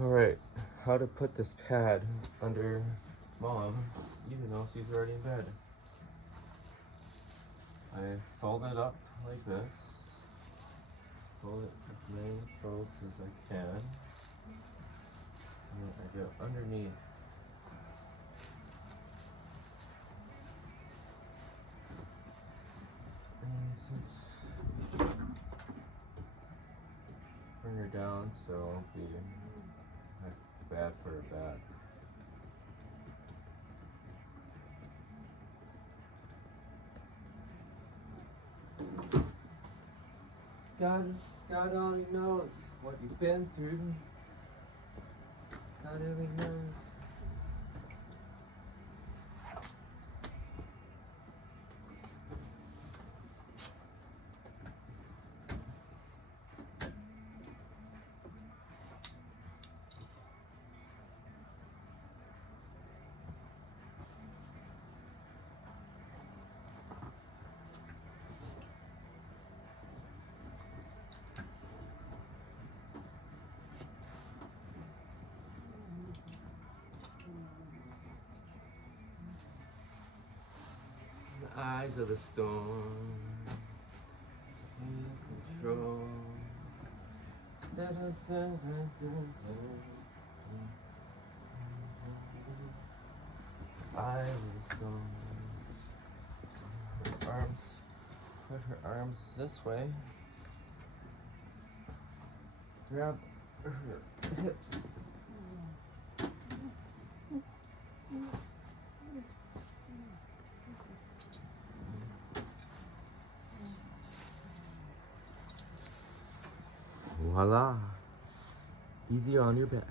Alright, how to put this pad under mom, even though she's already in bed. I fold it up like this. Fold it as many folds as I can. And then I go underneath. And since bring her down so it won't be bad for her back. God only knows what you've been through. God only knows. The eyes of the storm in control. Da, da, da, da, da, da. Eyes of the storm. Her arms, put her arms this way. Grab her hips. Voila. Easy on your back.